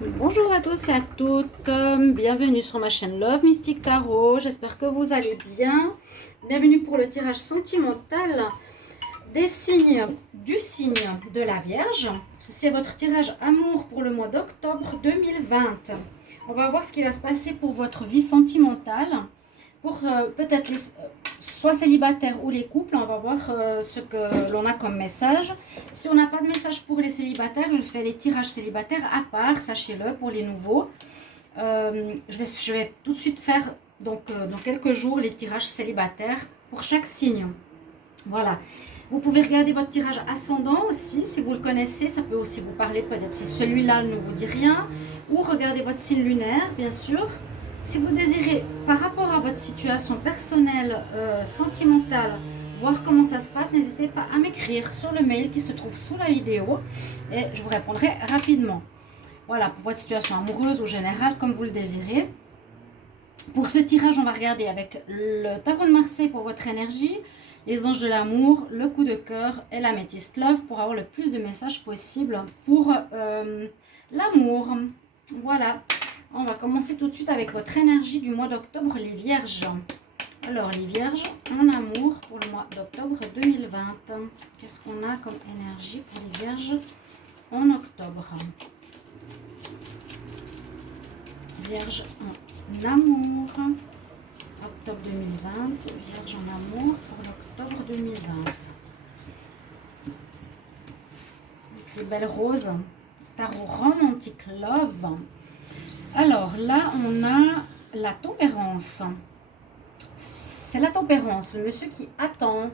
Bonjour à tous et à toutes, bienvenue sur ma chaîne Love Mystic Tarot, j'espère que vous allez bien. Bienvenue pour le tirage sentimental des signes du signe de la Vierge. Ceci est votre tirage amour pour le mois d'octobre 2020. On va voir ce qui va se passer pour votre vie sentimentale, pour peut-être soit célibataires ou les couples. On va voir ce que l'on a comme message. Si on n'a pas de message pour les célibataires, je fais les tirages célibataires à part, sachez-le, pour les nouveaux. Je vais tout de suite faire, donc dans quelques jours, les tirages célibataires pour chaque signe. Voilà. Vous pouvez regarder votre tirage ascendant aussi, si vous le connaissez, ça peut aussi vous parler peut-être si celui-là ne vous dit rien. Ou regardez votre signe lunaire, bien sûr. Si vous désirez, par rapport à votre situation personnelle, sentimentale, voir comment ça se passe, n'hésitez pas à m'écrire sur le mail qui se trouve sous la vidéo et je vous répondrai rapidement. Voilà, pour votre situation amoureuse ou générale, comme vous le désirez. Pour ce tirage, on va regarder avec le tarot de Marseille pour votre énergie, les anges de l'amour, le coup de cœur et l'améthyste love pour avoir le plus de messages possible pour l'amour. Voilà, on va commencer tout de suite avec votre énergie du mois d'octobre, les vierges. Alors, les vierges en amour pour le mois d'octobre 2020. Qu'est-ce qu'on a comme énergie pour les vierges en octobre? Vierge en amour, octobre 2020, Vierge en amour pour l'octobre 2020. Avec ces belles roses, tarot romantique love. Alors là, on a la tempérance. C'est la tempérance, le monsieur qui attend.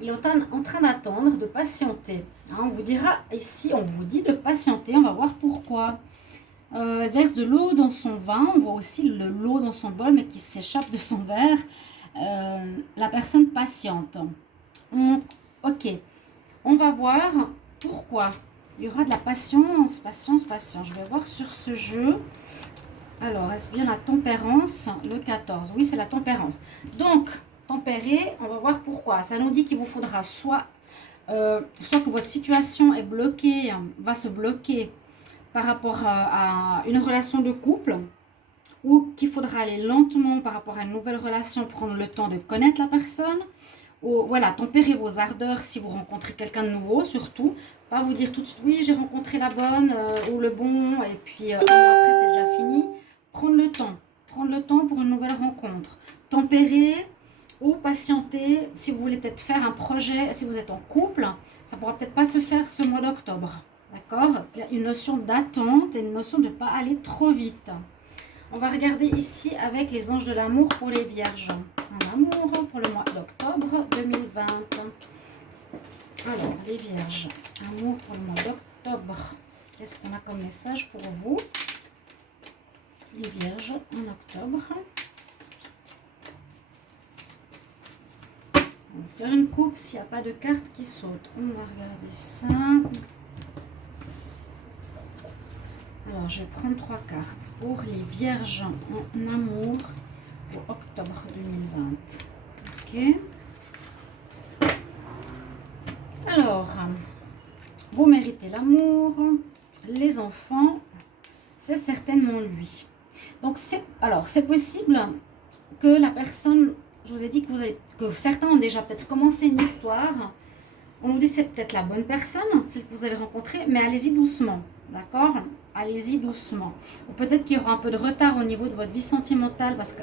Il est en train d'attendre, de patienter. On vous dira ici, on vous dit de patienter, on va voir pourquoi. Elle verse de l'eau dans son vin, on voit aussi l'eau dans son bol mais qui s'échappe de son verre. La personne patiente. Ok, on va voir pourquoi. Il y aura de la patience, patience, patience. Je vais voir sur ce jeu. Alors, est-ce bien la tempérance, le 14? Oui, c'est la tempérance. Donc, tempérer, on va voir pourquoi. Ça nous dit qu'il vous faudra soit que votre situation est bloquée, va se bloquer par rapport à une relation de couple, ou qu'il faudra aller lentement par rapport à une nouvelle relation, prendre le temps de connaître la personne, ou voilà, tempérer vos ardeurs si vous rencontrez quelqu'un de nouveau, surtout, pas vous dire tout de suite, oui, j'ai rencontré la bonne ou le bon, et puis un mois après, c'est déjà fini. Prendre le temps pour une nouvelle rencontre, tempérer ou patienter si vous voulez peut-être faire un projet, si vous êtes en couple, ça pourra peut-être pas se faire ce mois d'octobre. D'accord? Il y a une notion d'attente et une notion de ne pas aller trop vite. On va regarder ici avec les anges de l'amour pour les vierges. En amour pour le mois d'octobre 2020. Alors, les vierges, amour pour le mois d'octobre. Qu'est-ce qu'on a comme message pour vous? Les vierges en octobre. On va faire une coupe s'il n'y a pas de carte qui saute. On va regarder ça. Alors, je vais prendre 3 cartes pour les vierges en amour pour octobre 2020. Ok. Alors, vous méritez l'amour, les enfants, c'est certainement lui. Donc, c'est possible que la personne, je vous ai dit que certains ont déjà peut-être commencé une histoire. On nous dit que c'est peut-être la bonne personne, celle que vous avez rencontrée, mais allez-y doucement, d'accord? Allez-y doucement. Ou peut-être qu'il y aura un peu de retard au niveau de votre vie sentimentale parce que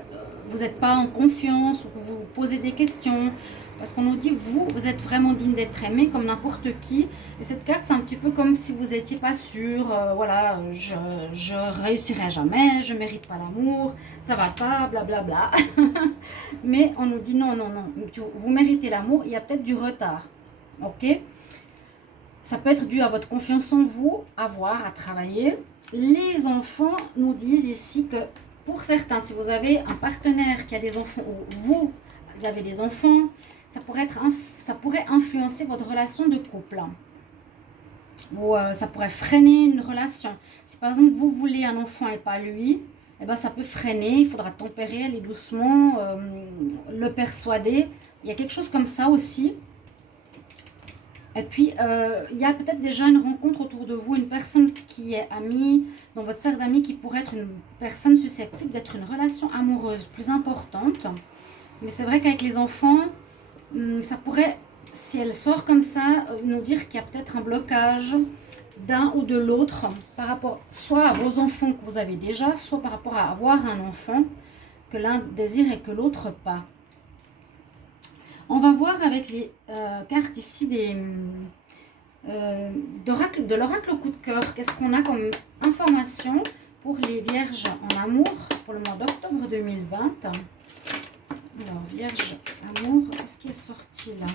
vous n'êtes pas en confiance ou que vous vous posez des questions. Parce qu'on nous dit, vous êtes vraiment digne d'être aimé comme n'importe qui. Et cette carte, c'est un petit peu comme si vous n'étiez pas sûr. Voilà, je réussirai jamais, je ne mérite pas l'amour, ça va pas, blablabla. Mais on nous dit, non, non, non, vous méritez l'amour, il y a peut-être du retard. Ok? Ça peut être dû à votre confiance en vous, à voir, à travailler. Les enfants nous disent ici que pour certains, si vous avez un partenaire qui a des enfants ou vous avez des enfants, ça pourrait influencer votre relation de couple. Ou ça pourrait freiner une relation. Si par exemple vous voulez un enfant et pas lui, eh ben, ça peut freiner, il faudra tempérer, aller doucement, le persuader. Il y a quelque chose comme ça aussi. Et puis, il y a peut-être déjà une rencontre autour de vous, une personne qui est amie, dans votre cercle d'amis, qui pourrait être une personne susceptible d'être une relation amoureuse plus importante. Mais c'est vrai qu'avec les enfants, ça pourrait, si elle sort comme ça, nous dire qu'il y a peut-être un blocage d'un ou de l'autre par rapport soit à vos enfants que vous avez déjà, soit par rapport à avoir un enfant que l'un désire et que l'autre pas. On va voir avec les cartes ici de l'oracle coup de cœur. Qu'est-ce qu'on a comme information pour les vierges en amour pour le mois d'octobre 2020. Alors, vierge, amour, qu'est-ce qui est sorti là?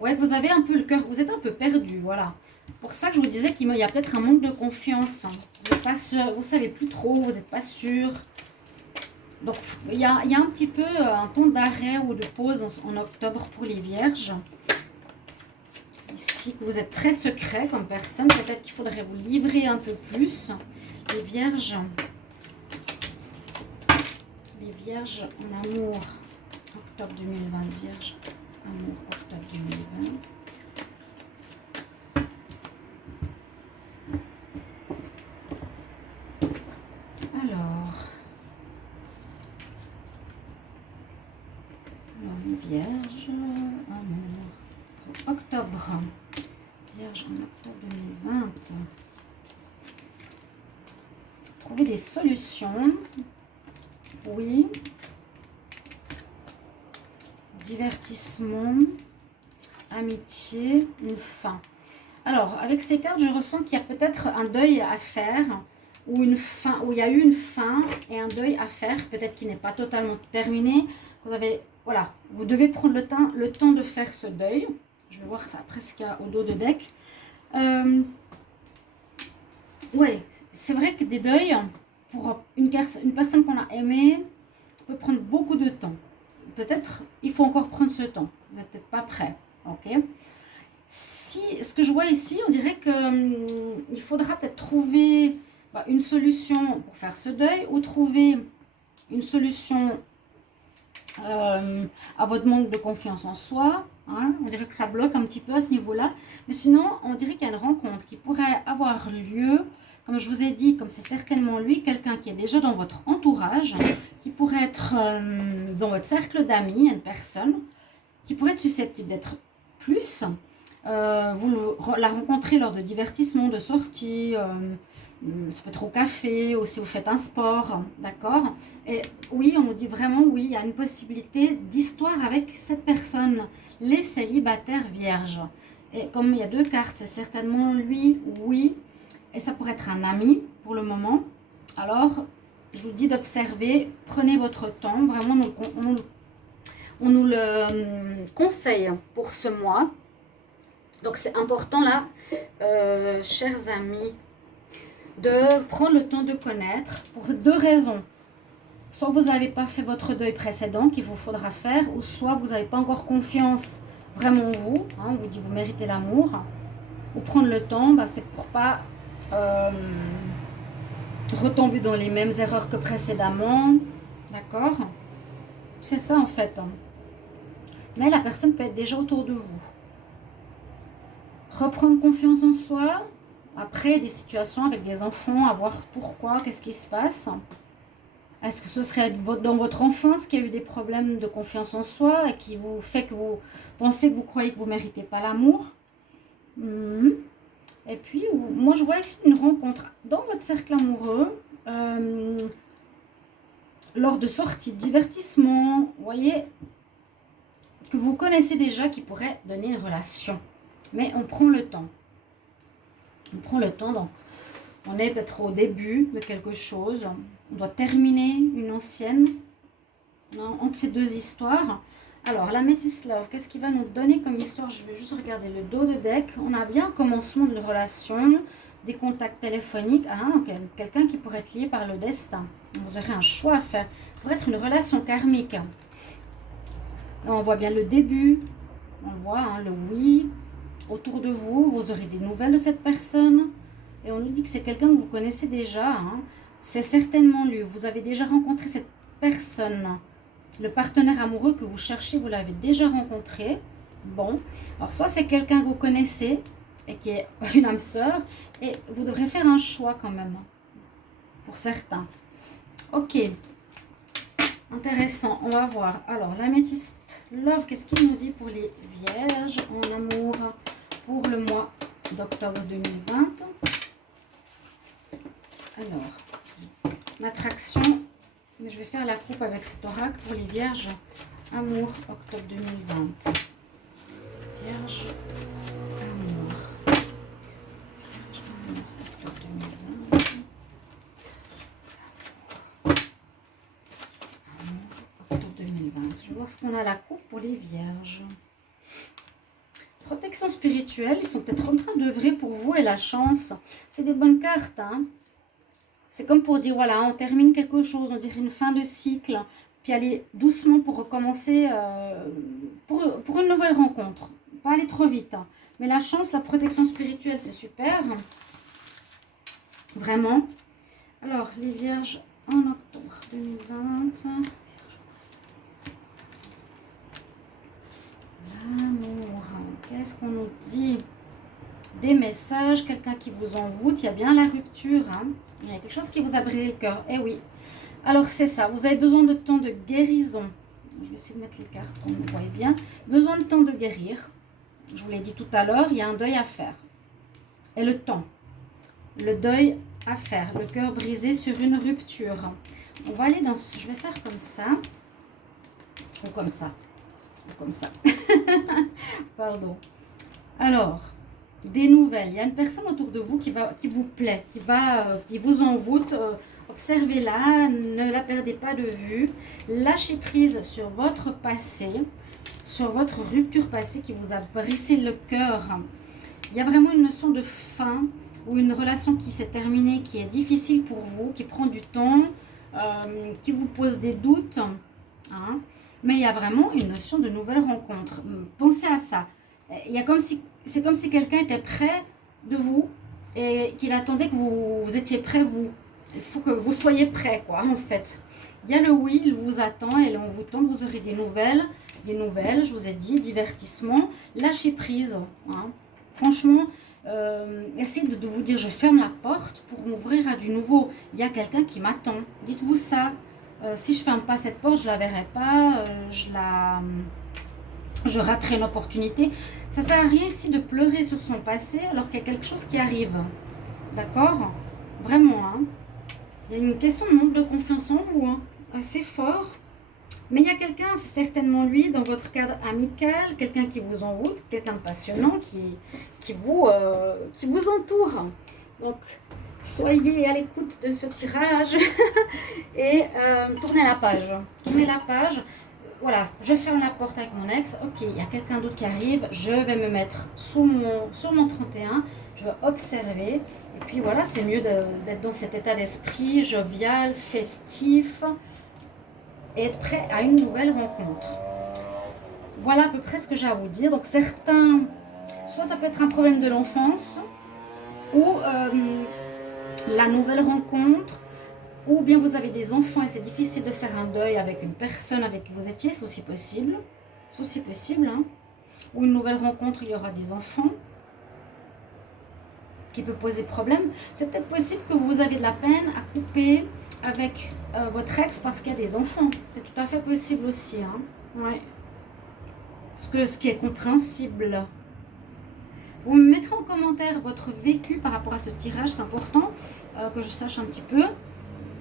Ouais, vous avez un peu le cœur, vous êtes un peu perdu, voilà. Pour ça que je vous disais qu'il y a peut-être un manque de confiance. Vous n'êtes pas sûr, vous savez plus trop, vous n'êtes pas sûr. Donc, il y a un petit peu un temps d'arrêt ou de pause en octobre pour les vierges. Ici, que vous êtes très secret comme personne. Peut-être qu'il faudrait vous livrer un peu plus. Les vierges. Les vierges en amour. Octobre 2020. Vierges, amour, octobre 2020. Vierge, amour, octobre. Vierge en octobre 2020. Trouver des solutions. Oui. Divertissement. Amitié. Une fin. Alors, avec ces cartes, je ressens qu'il y a peut-être un deuil à faire. Ou une fin, où il y a eu une fin et un deuil à faire. Peut-être qu'il n'est pas totalement terminé. Vous avez... Voilà, vous devez prendre le temps de faire ce deuil. Je vais voir ça presque au dos de deck. Ouais, c'est vrai que des deuils, pour une personne qu'on a aimée, peut prendre beaucoup de temps. Peut-être il faut encore prendre ce temps. Vous n'êtes peut-être pas prêt. Ok. Si, ce que je vois ici, on dirait qu'il faudra peut-être trouver une solution pour faire ce deuil ou trouver une solution à votre manque de confiance en soi. Hein, on dirait que ça bloque un petit peu à ce niveau-là. Mais sinon, on dirait qu'il y a une rencontre qui pourrait avoir lieu. Comme je vous ai dit, comme c'est certainement lui, quelqu'un qui est déjà dans votre entourage, qui pourrait être dans votre cercle d'amis, une personne qui pourrait être susceptible d'être plus. Vous la rencontrez lors de divertissements, de sorties, ça peut être au café, ou si vous faites un sport, d'accord? Et oui, on nous dit vraiment, oui, il y a une possibilité d'histoire avec cette personne, les célibataires vierges. Et comme il y a deux cartes, c'est certainement lui, oui, et ça pourrait être un ami pour le moment. Alors, je vous dis d'observer, prenez votre temps, vraiment, on nous le conseille pour ce mois. Donc, c'est important là, chers amis, de prendre le temps de connaître pour deux raisons. Soit vous n'avez pas fait votre deuil précédent qu'il vous faudra faire, ou soit vous n'avez pas encore confiance vraiment en vous. Hein, on vous dit vous méritez l'amour. Ou prendre le temps, c'est pour pas retomber dans les mêmes erreurs que précédemment. D'accord? C'est ça en fait. Mais la personne peut être déjà autour de vous. Reprendre confiance en soi. Après, des situations avec des enfants, à voir pourquoi, qu'est-ce qui se passe. Est-ce que ce serait dans votre enfance qu'il y a eu des problèmes de confiance en soi et qui vous fait que vous pensez que vous croyez que vous ne méritez pas l'amour? Et puis, moi je vois ici une rencontre dans votre cercle amoureux, lors de sorties de divertissement, vous voyez, que vous connaissez déjà qui pourrait donner une relation. Mais on prend le temps. On prend le temps, donc on est peut-être au début de quelque chose. On doit terminer une ancienne entre ces deux histoires. Alors, la Métis Love, qu'est-ce qu'il va nous donner comme histoire? Je vais juste regarder le dos de deck. On a bien un commencement d'une relation, des contacts téléphoniques. Ah, okay. Quelqu'un qui pourrait être lié par le destin. Vous aurez un choix à faire. Ça pourrait être une relation karmique. Là, on voit bien le début. On voit le oui. Autour de vous, vous aurez des nouvelles de cette personne. Et on nous dit que c'est quelqu'un que vous connaissez déjà. Hein. C'est certainement lui. Vous avez déjà rencontré cette personne. Le partenaire amoureux que vous cherchez, vous l'avez déjà rencontré. Bon, alors soit c'est quelqu'un que vous connaissez et qui est une âme sœur, et vous devrez faire un choix quand même, pour certains. Ok, intéressant, on va voir. Alors, l'améthyste Love, qu'est-ce qu'il nous dit pour les vierges en amour pour le mois d'octobre 2020? Alors, l'attraction, mais je vais faire la coupe avec cet oracle pour les vierges amour octobre 2020. Vierge amour. Vierge amour octobre 2020. Amour octobre 2020. Je vais voir ce qu'on a à la coupe pour les vierges. Protection spirituelle, ils sont peut-être en train d'œuvrer pour vous et la chance. C'est des bonnes cartes, hein. C'est comme pour dire, voilà, on termine quelque chose, on dirait une fin de cycle, puis aller doucement pour recommencer, pour une nouvelle rencontre. Pas aller trop vite, hein. Mais la chance, la protection spirituelle, c'est super. Vraiment. Alors, les vierges en octobre 2020. L'amour. Qu'est-ce qu'on nous dit? Des messages, quelqu'un qui vous envoûte. Il y a bien la rupture, hein. Il y a quelque chose qui vous a brisé le cœur. Eh oui. Alors, c'est ça. Vous avez besoin de temps de guérison. Je vais essayer de mettre les cartes pour que vous voyez bien. Besoin de temps de guérir. Je vous l'ai dit tout à l'heure, il y a un deuil à faire. Et le temps. Le deuil à faire. Le cœur brisé sur une rupture. On va aller dans... Je vais faire comme ça. Ou comme ça. Ou comme ça. Pardon. Alors, des nouvelles. Il y a une personne autour de vous qui vous plaît, qui vous envoûte. Observez-la, ne la perdez pas de vue. Lâchez prise sur votre passé, sur votre rupture passée qui vous a brisé le cœur. Il y a vraiment une notion de fin ou une relation qui s'est terminée, qui est difficile pour vous, qui prend du temps, qui vous pose des doutes. Hein. Mais il y a vraiment une notion de nouvelle rencontre. Pensez à ça. C'est comme si quelqu'un était près de vous et qu'il attendait que vous étiez prêt, vous. Il faut que vous soyez prêt, quoi, en fait. Il y a le oui, il vous attend et on vous tend, vous aurez des nouvelles, je vous ai dit, divertissement, lâchez prise. Hein. Franchement, essayez de vous dire, je ferme la porte pour m'ouvrir à du nouveau. Il y a quelqu'un qui m'attend. Dites-vous ça. Si je ne ferme pas cette porte, je ne la verrai pas, je raterai une opportunité. Ça ne sert à rien ici de pleurer sur son passé alors qu'il y a quelque chose qui arrive. D'accord? Vraiment, hein. Il y a une question de manque de confiance en vous, hein, assez fort. Mais il y a quelqu'un, c'est certainement lui, dans votre cadre amical, quelqu'un qui vous envoûte, quelqu'un de passionnant qui vous entoure. Donc, soyez à l'écoute de ce tirage et tournez la page. Tournez la page. Voilà, je ferme la porte avec mon ex. Ok, il y a quelqu'un d'autre qui arrive. Je vais me mettre sur mon 31. Je vais observer. Et puis voilà, c'est mieux d'être dans cet état d'esprit jovial, festif. Et être prêt à une nouvelle rencontre. Voilà à peu près ce que j'ai à vous dire. Donc certains, soit ça peut être un problème de l'enfance, ou la nouvelle rencontre, ou bien vous avez des enfants et c'est difficile de faire un deuil avec une personne avec qui vous étiez, c'est aussi possible. C'est aussi possible, hein. Ou une nouvelle rencontre, il y aura des enfants qui peut poser problème. C'est peut-être possible que vous avez de la peine à couper avec votre ex parce qu'il y a des enfants. C'est tout à fait possible aussi, hein. Ouais. Ce qui est compréhensible. Vous me mettrez en commentaire votre vécu par rapport à ce tirage, c'est important que je sache un petit peu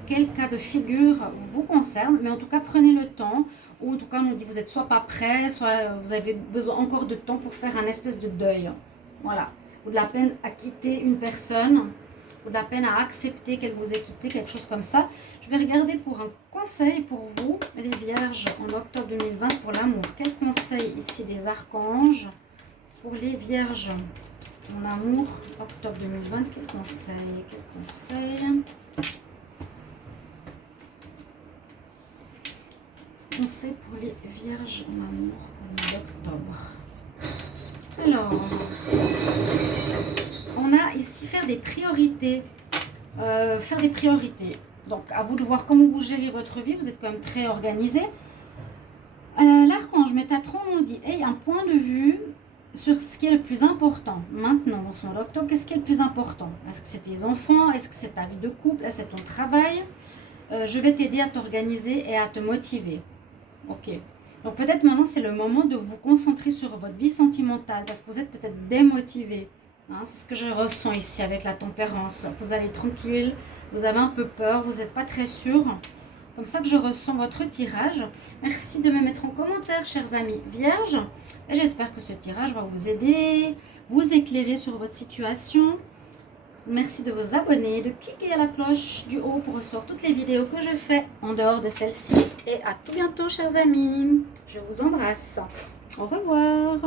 quel cas de figure vous concerne, mais en tout cas prenez le temps, ou en tout cas on nous dit vous êtes soit pas prêt, soit vous avez besoin encore de temps pour faire un espèce de deuil, voilà, ou de la peine à quitter une personne, ou de la peine à accepter qu'elle vous ait quitté, quelque chose comme ça. Je vais regarder pour un conseil pour vous, les vierges, en octobre 2020 pour l'amour. Quel conseil ici des archanges pour les vierges en amour, octobre 2020, quel conseil? Conseil pour les vierges en amour pour le mois d'octobre. Alors, on a ici faire des priorités. Donc, à vous de voir comment vous gérez votre vie. Vous êtes quand même très organisé. L'archange Ange Métatron nous dit, hey, un point de vue sur ce qui est le plus important. Maintenant, en ce mois d'octobre, qu'est-ce qui est le plus important? Est-ce que c'est tes enfants? Est-ce que c'est ta vie de couple? Est-ce que c'est ton travail? Je vais t'aider à t'organiser et à te motiver. Ok. Donc peut-être maintenant, c'est le moment de vous concentrer sur votre vie sentimentale parce que vous êtes peut-être démotivé. Hein, c'est ce que je ressens ici avec la tempérance. Vous allez tranquille, vous avez un peu peur, vous n'êtes pas très sûr. Comme ça que je ressens votre tirage. Merci de me mettre en commentaire, chers amis vierges. Et j'espère que ce tirage va vous aider, vous éclairer sur votre situation. Merci de vous abonner, de cliquer à la cloche du haut pour recevoir toutes les vidéos que je fais en dehors de celle-ci. Et à tout bientôt, chers amis. Je vous embrasse. Au revoir.